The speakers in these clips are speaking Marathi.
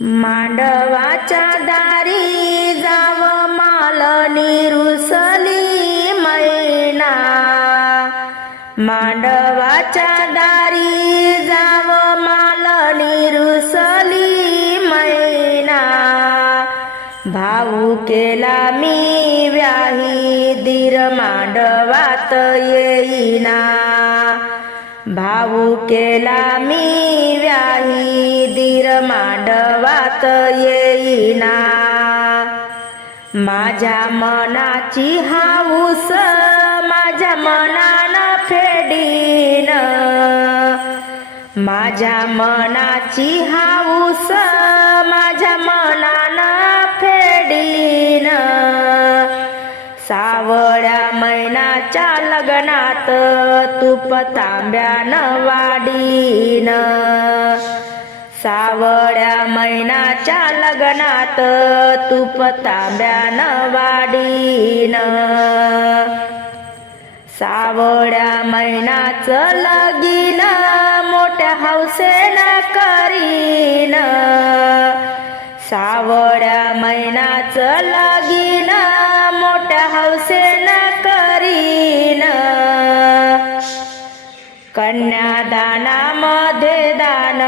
मांडवाच्या दारी जाव माल निरुसली मैना. मांडवाच्या दारी जाव माल निरुसली मैना. भाऊ केला मी व्याही दीर मांडवात येईना. भाऊ केला मी व्याही दीर मांडवात येईना. माझ्या मनाची हाऊस माझ्या मनानं फेडीन. माझ्या मनाची हाऊस माझ्या मना मैनाच्या लग्नात तूप तांब्यान वाडीन सावळ्या मैनाच्या लग्नात तूप तांब्यान वाडीन सावळ्या मैनाचं लगीन मोठ्या हौसेन करीन. सावळ्या मैनाचं लगीन कन्यादानामध्ये दान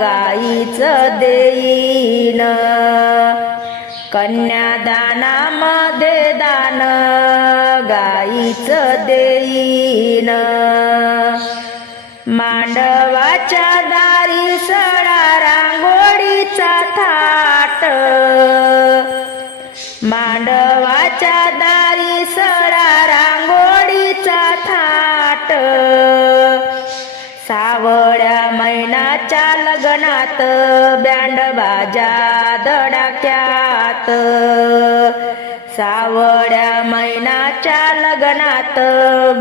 गाईचं देईन. कन्यादानामध्ये दान गाईचं देईन. मांडवाच्या दारी सडा रांगोळीचा थाट. मांडवाच्या दारी लग्नात बँड बाजा दडाक्यात सावड्या मैनाच्या लग्नात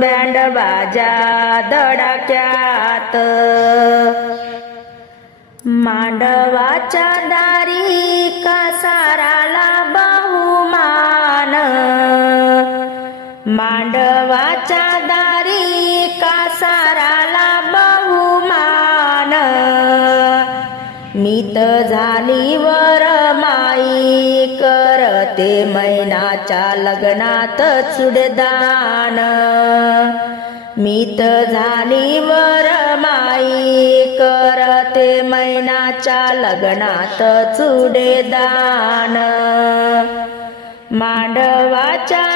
बँड बाजा दडाक्यात मांडवा मैनाच्या लग्नात चुडदान मीत झाली वर माई करते मैनाच्या लग्नात चुडेदान मांडवाच्या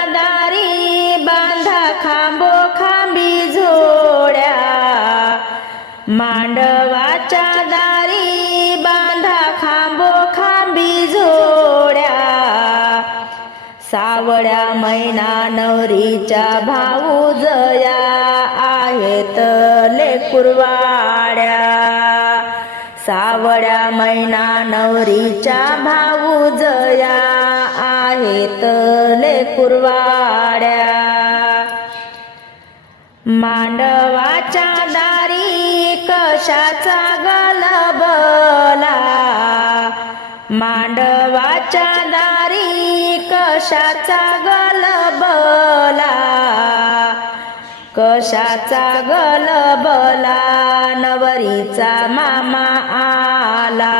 मैना नवरीच्या भाऊ जया आहेत लेकुरवाड्या सावड्या मैना नवरीच्या भाऊ जया आहेत लेकुरवाड्या मांडवाच्या दारी कशाचा गलबला? मांडवाच्या दारी कशाचा ग कशाचा गलबला नवरीचा मामा आला.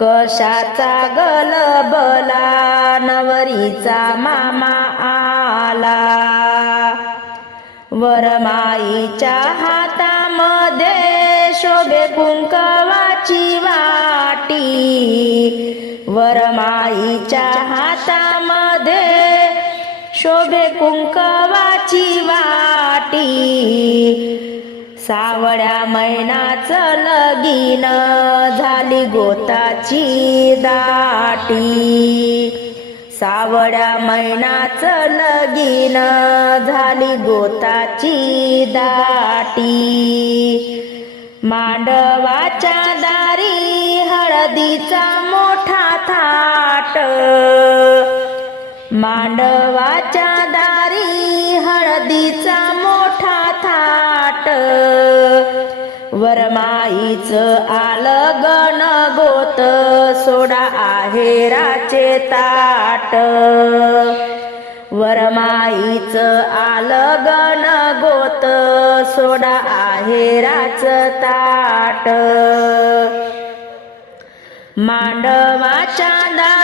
कशाचा गलबला नवरीचा मामा आला. वरमाईच्या हातामध्ये शोभे कुंकवाची वाटी. वरमाईच्या हातामध्ये शोभे कुंकवा सावळ्या मैनाचं लगीन झाली गोताची दाटी. सावळ्या मैनाचं लगीन झाली गोताची दाटी. मांडवाच्या दारी हळदीचा मोठा थाट. मांडवाच्या दारी हळदीचा वरमाईचं आलं गण गोत सोडा आहेराचे ताट. वरमाईचं आलं गण गोत सोडा आहेराच ताट. मांडवाच्या चांदा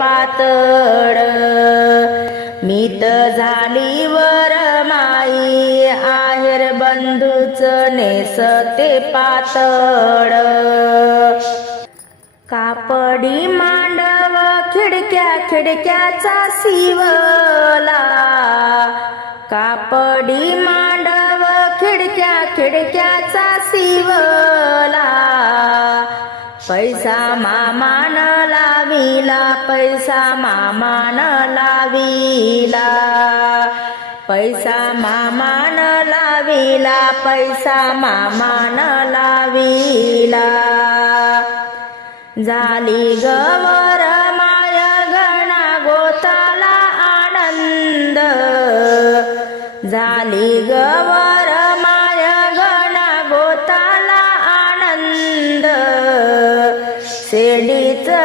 पातळ. मित झाली वर माई आहेर बंधूच नेसते पातळ. कापडी मांडव खिडक्या खिडक्याचा शिवला. कापडी मांडव खिडक्या खिडक्याचा शिवला. पैसा मामान लाविला पैसा मामान लाविला. पैसा मामान लाविला पैसा मामान लाविला. झाली गवर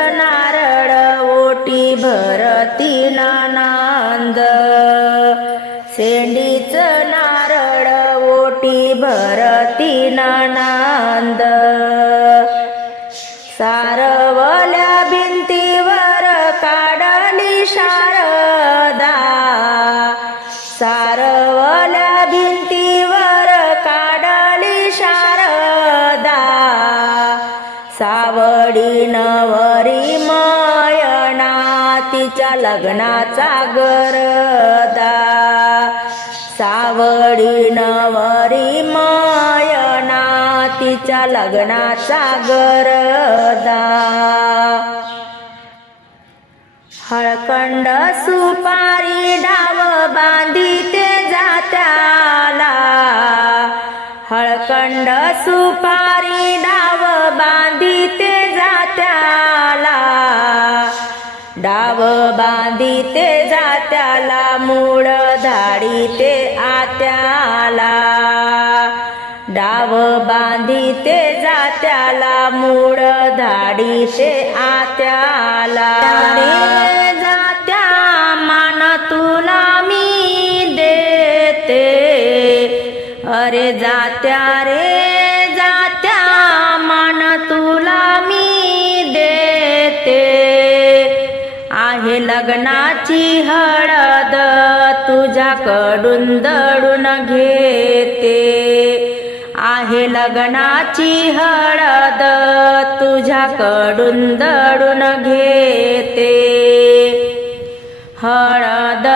नारळ ओटी भरती ना. सावडी नवरी मायना तिच्या लग्नाचा गरदा. सावडी नवरी मायना तिच्या लग्नाचा गरदा. हळकंड सुपारी डाव बांधिते जात्याला. हळकंड सुपारी डाव बांधिते जात्याला. डाव बांधिते जात्याला मूळ धाडीते आत्याला. डाव बांधिते जात्याला मूळ धाडीते आत्याला. रे अरे जात्या रे जात्या मान तुला मी देते. आहे लग्नाची हळद तुझ्याकडून दळून घेते. आहे लग्नाची हळद तुझ्याकडून दळून घेते. हळद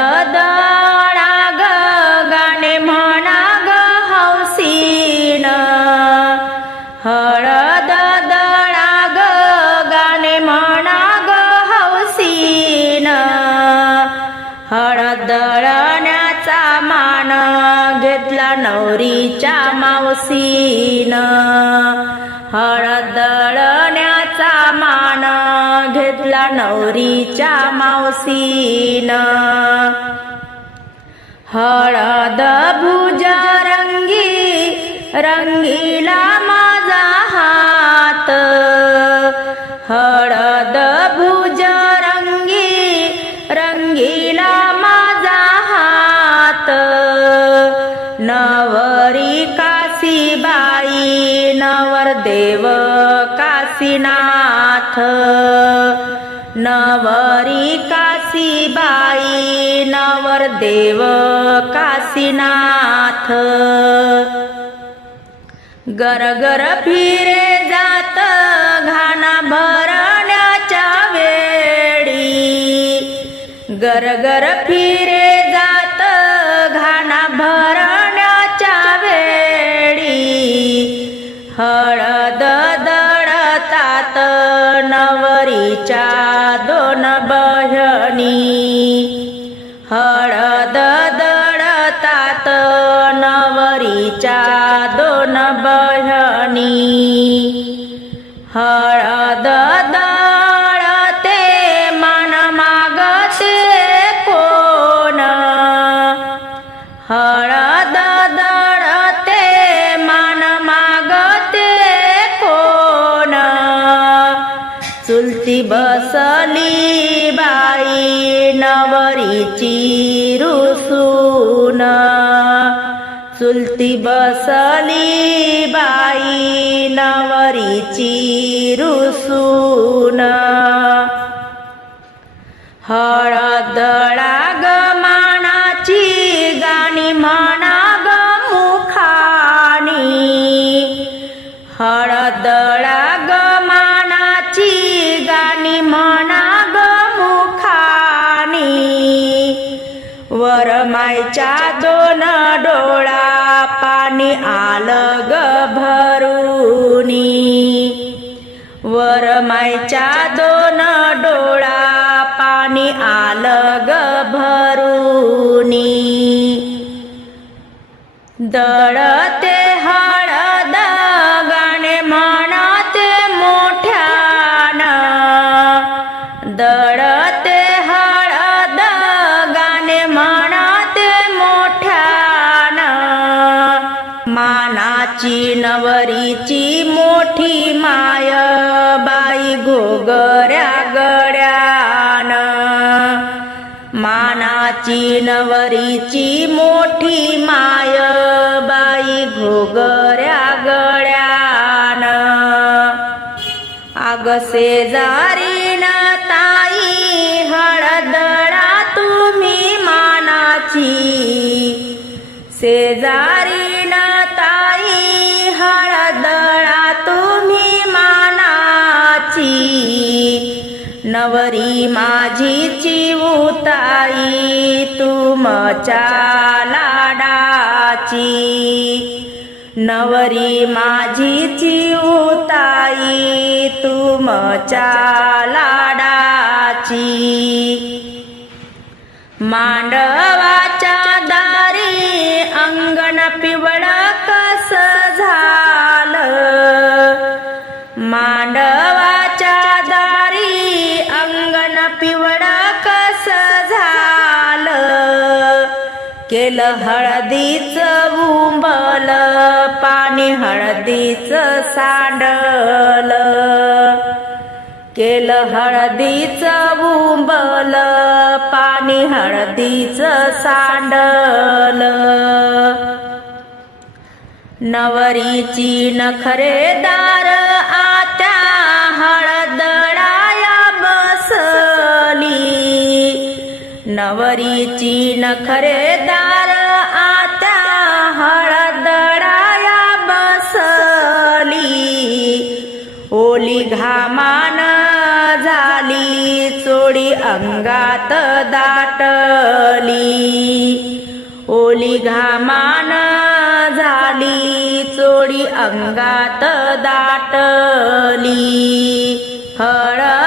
नवरीच्या मावसीन हळद भुज रंगी रंगीला माझा हात. हळद भुज रंगी रंगीला माझा हात. नवरी काशीबाई नवरदेव काशीनाथ. नवरी काशीबाई नवरदेव काशीनाथ. गरगर फिरे जात घाना भरण्याच्या वेळी. गरगर फिरे जात घाना भरण्याच्या वेळी. हळद रुसून चुलती बसली बाई नवरीची रुसून हळदळा मायच्या दोन डोळा पाणी आलं ग भरुनी बाई गड्यान मानाची नवरीची मोठी माय बाई घोगऱ्या गड्यान आग शेजारी न ताई हळदळा तुम्ही मानाची. शेजारी नवरी माझी चिवताई तुमच्या लाडाची नवरी माझी चिवताई तुमच्या लाडाची मांडवाच्या दारी अंगण पिवळ कस झालं? हळदीचं बुंबल पाणी हळदीचं सांडल. केलं हळदीचं बुंबल पाणी हळदीचं सांडल. नवरीची नखरेदार आत्या हळदळाया बसली. नवरीची नखरेदार घामान झाली चोडी अंगात दाटली. ओली घामान झाली चोडी अंगात दाटली. हळद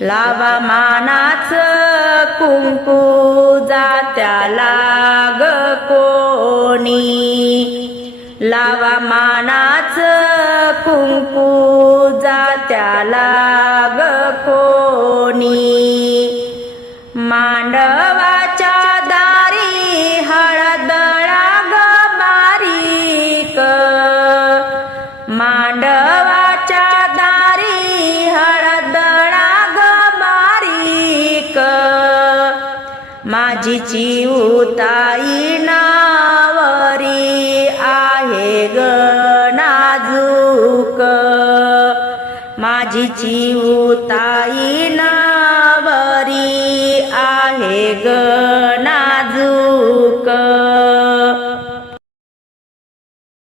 लावा मानाच कुंकू जात्याला ग कोणी. लावा मानाच कुंकू जात्याला 大一